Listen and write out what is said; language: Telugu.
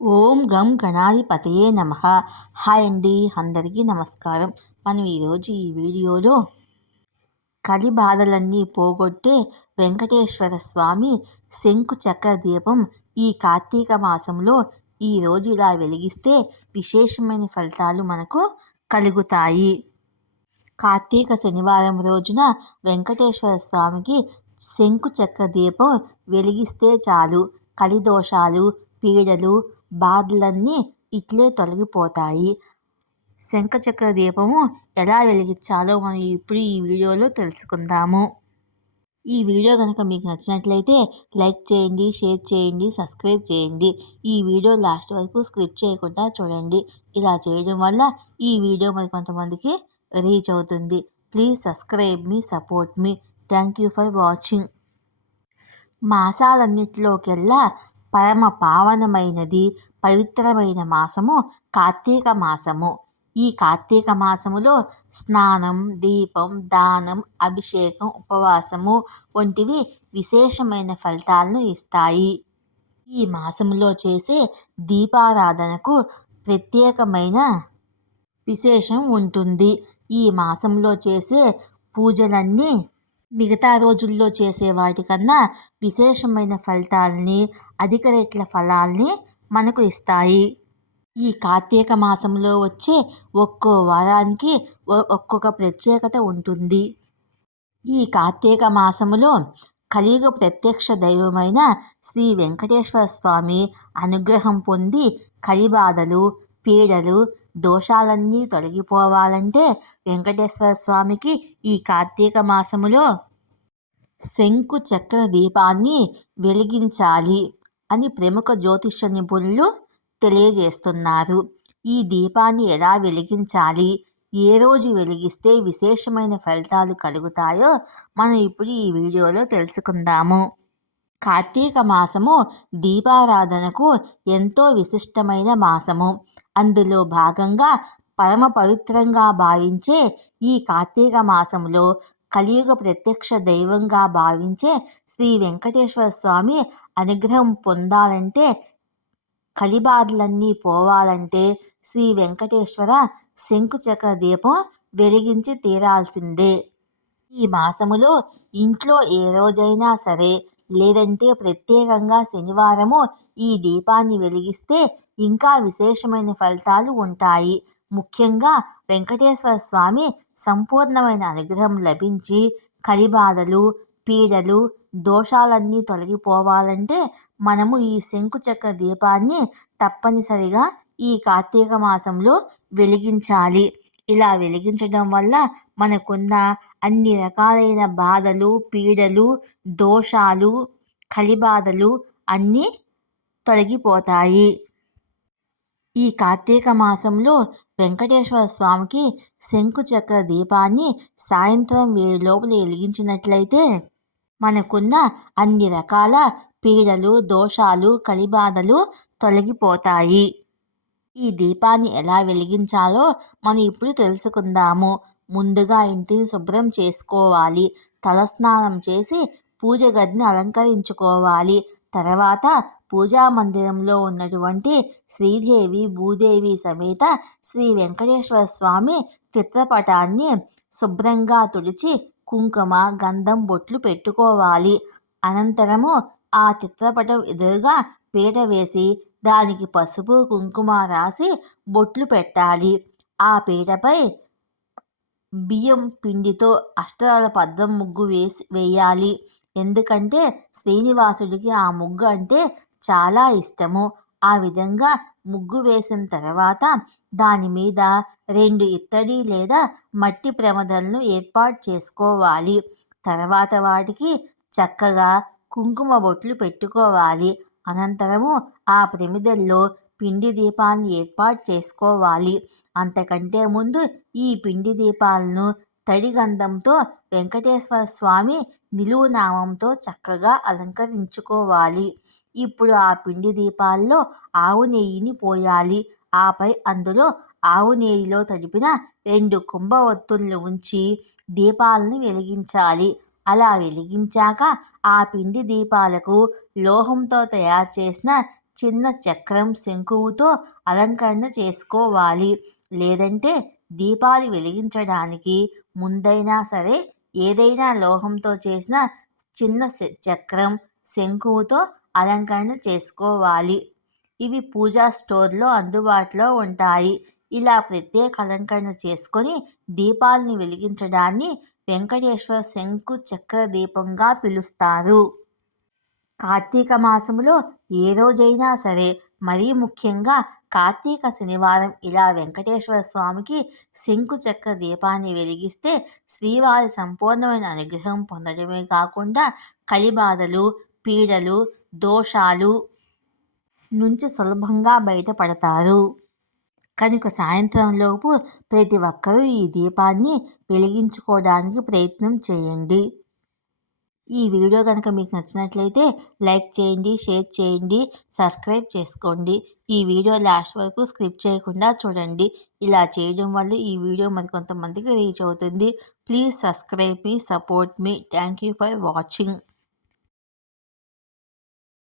ఓం గం గణాధిపతయే నమః. హాయ్ అండి, అందరికీ నమస్కారం. మనం ఈరోజు ఈ వీడియోలో కలి బాధలన్నీ పోగొట్టే వెంకటేశ్వర స్వామి శంకు చక్ర దీపం ఈ కార్తీక మాసంలో ఈరోజు ఇలా వెలిగిస్తే విశేషమైన ఫలితాలు మనకు కలుగుతాయి. కార్తీక శనివారం రోజున వెంకటేశ్వర స్వామికి శంకు చక్ర దీపం వెలిగిస్తే చాలు కలిదోషాలు, పీడలు, బాధలన్నీ ఇట్లే తొలగిపోతాయి. శంఖచక్ర దీపము ఎలా వెలిగించాలో మనం ఇప్పుడు ఈ వీడియోలో తెలుసుకుందాము. ఈ వీడియో కనుక మీకు నచ్చినట్లయితే లైక్ చేయండి, షేర్ చేయండి, సబ్స్క్రైబ్ చేయండి. ఈ వీడియో లాస్ట్ వరకు స్కిప్ చేయకుండా చూడండి. ఇలా చేయడం వల్ల ఈ వీడియో మరి కొంతమందికి రీచ్ అవుతుంది. Please subscribe me, support me. Thank you for watching. మాసాలన్నిటిలోకెల్లా పరమ పావనమైనది, పవిత్రమైన మాసము కార్తీక మాసము. ఈ కార్తీక మాసములో స్నానం, దీపం, దానం, అభిషేకం, ఉపవాసము వంటివి విశేషమైన ఫలితాలను ఇస్తాయి. ఈ మాసములో చేసే దీపారాధనకు ప్రత్యేకమైన విశేషం ఉంటుంది. ఈ మాసంలో చేసే పూజలన్నీ మిగతా రోజుల్లో చేసే వాటికన్నా విశేషమైన ఫలితాలని, అధిక రెట్ల ఫలాల్ని మనకు ఇస్తాయి. ఈ కార్తీక మాసంలో వచ్చే ఒక్కో వారానికి ఒక్కొక్క ప్రత్యేకత ఉంటుంది. ఈ కార్తీక మాసములో కలియుగ ప్రత్యక్ష దైవమైన శ్రీ వెంకటేశ్వర స్వామి అనుగ్రహం పొంది కలిబాధలు, పీడలు, దోషాలన్నీ తొలగిపోవాలంటే వెంకటేశ్వర స్వామికి ఈ కార్తీక మాసములో శంకు చక్ర దీపాన్ని వెలిగించాలి అని ప్రముఖ జ్యోతిష నిపుణులు తెలియజేస్తున్నారు. ఈ దీపాన్ని ఎలా వెలిగించాలి, ఏ రోజు వెలిగిస్తే విశేషమైన ఫలితాలు కలుగుతాయో మనం ఇప్పుడు ఈ వీడియోలో తెలుసుకుందాము. కార్తీక మాసము దీపారాధనకు ఎంతో విశిష్టమైన మాసము. అందులో భాగంగా పరమ పవిత్రంగా భావించే ఈ కార్తీక మాసంలో కలియుగ ప్రత్యక్ష దైవంగా భావించే శ్రీ వెంకటేశ్వర స్వామి అనుగ్రహం పొందాలంటే, కలిబాధలన్నీ పోవాలంటే శ్రీ వెంకటేశ్వర శంకుచక్ర దీపం వెలిగించి తీరాల్సిందే. ఈ మాసములో ఇంట్లో ఏ రోజైనా సరే, లేదంటే ప్రత్యేకంగా శనివారము ఈ దీపాన్ని వెలిగిస్తే ఇంకా విశేషమైన ఫలితాలు ఉంటాయి. ముఖ్యంగా వెంకటేశ్వర స్వామి సంపూర్ణమైన అనుగ్రహం లభించి కలిబాధలు, పీడలు, దోషాలన్నీ తొలగిపోవాలంటే మనము ఈ శంకుచక్ర దీపాన్ని తప్పనిసరిగా ఈ కార్తీక మాసంలో వెలిగించాలి. ఇలా వెలిగించడం వల్ల మనకున్న అన్ని రకాలైన బాధలు, పీడలు, దోషాలు, కలిబాధలు అన్నీ తొలగిపోతాయి. ఈ కార్తీక మాసంలో వెంకటేశ్వర స్వామికి శంకుచక్ర దీపాన్ని సాయంత్రం 7 లోపల వెలిగించినట్లయితే మనకున్న అన్ని రకాల పీడలు, దోషాలు, కలిబాధలు తొలగిపోతాయి. ఈ దీపాన్ని ఎలా వెలిగించాలో మనం ఇప్పుడు తెలుసుకుందాము. ముందుగా ఇంటిని శుభ్రం చేసుకోవాలి. తలస్నానం చేసి పూజ గదిని అలంకరించుకోవాలి. తర్వాత పూజా మందిరంలో ఉన్నటువంటి శ్రీదేవి, భూదేవి సమేత శ్రీ వెంకటేశ్వర స్వామి చిత్రపటాన్ని శుభ్రంగా తుడిచి కుంకుమ, గంధం బొట్లు పెట్టుకోవాలి. అనంతరము ఆ చిత్రపటం ఎదురుగా పీట వేసి దానికి పసుపు, కుంకుమ రాసి బొట్లు పెట్టాలి. ఆ పీటపై బియ్యం పిండితో అష్టదళ పద్మం ముగ్గు వేయాలి. ఎందుకంటే శ్రీనివాసుడికి ఆ ముగ్గు అంటే చాలా ఇష్టము. ఆ విధంగా ముగ్గు వేసిన తర్వాత దాని మీద 2 ఇత్తడి లేదా మట్టి ప్రమిదలను ఏర్పాటు చేసుకోవాలి. తర్వాత వాటికి చక్కగా కుంకుమ బొట్లు పెట్టుకోవాలి. అనంతరము ఆ ప్రమిదల్లో పిండి దీపాలను ఏర్పాటు చేసుకోవాలి. అంతకంటే ముందు ఈ పిండి దీపాలను తడి గంధంతో వెంకటేశ్వర స్వామి నిలువు నామంతో చక్కగా అలంకరించుకోవాలి. ఇప్పుడు ఆ పిండి దీపాల్లో ఆవు నెయ్యిని పోయాలి. ఆపై అందులో ఆవు నెయ్యిలో తడిపిన 2 కుంభవత్తులను ఉంచి దీపాలను వెలిగించాలి. అలా వెలిగించాక ఆ పిండి దీపాలకు లోహంతో తయారు చేసిన చిన్న చక్రం శంకువుతో అలంకరణ చేసుకోవాలి. లేదంటే దీపాలు వెలిగించడానికి ముందైనా సరే ఏదైనా లోహంతో చేసిన చిన్న చక్రం శంకువుతో అలంకరణ చేసుకోవాలి. ఇవి పూజా స్టోర్లో అందుబాటులో ఉంటాయి. ఇలా ప్రత్యేక అలంకరణ చేసుకొని దీపాలని వెలిగించడాన్ని వెంకటేశ్వర శంకు చక్ర దీపంగా పిలుస్తారు. కార్తీక మాసములో ఏ రోజైనా సరే, మరీ ముఖ్యంగా కార్తీక శనివారం ఇలా వెంకటేశ్వర స్వామికి శంకు చక్ర దీపాన్ని వెలిగిస్తే శ్రీవారి సంపూర్ణమైన అనుగ్రహం పొందడమే కాకుండా కలిబాధలు, పీడలు, దోషాలు నుంచి సులభంగా బయటపడతారు. కనుక సాయంత్రంలోపు ప్రతి ఒక్కరూ ఈ దీపాన్ని వెలిగించుకోవడానికి ప్రయత్నం చేయండి. ఈ వీడియో కనుక మీకు నచ్చినట్లయితే లైక్ చేయండి, షేర్ చేయండి, సబ్స్క్రైబ్ చేసుకోండి. ఈ వీడియో లాస్ట్ వరకు స్కిప్ చేయకుండా చూడండి. ఇలా చేయడం వల్ల ఈ వీడియో మరికొంతమందికి రీచ్ అవుతుంది. Please subscribe me, support me. Thank you for watching.